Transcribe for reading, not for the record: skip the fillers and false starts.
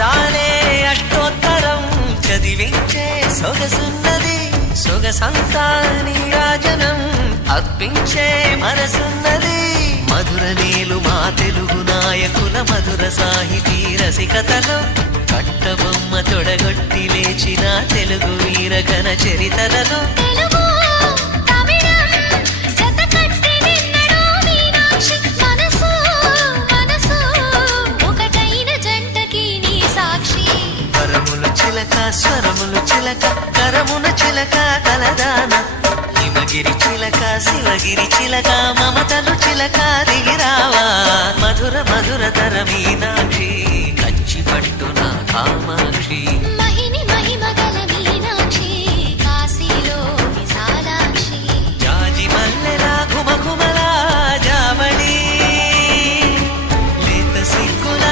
అందాలే అష్టోత్తరం చదివించే సొగసున్నది సొగసంతా నీరాజనం అర్పించే మనసున్నది మధుర నీలు మా తెలుగు నాయకుల మధుర సాహితీ రసికతలో కట్టబొమ్మ తొడగొట్టి లేచిన తెలుగు వీర ఘన చరితలలో స్వరములు చిలక కరమున చిలక కలదాన హిమగిరి చిలక శివగిరి చిలక మమతలు చిలక దిగిరావా మధుర మధుర తర మీనాక్షి కంచి పట్టు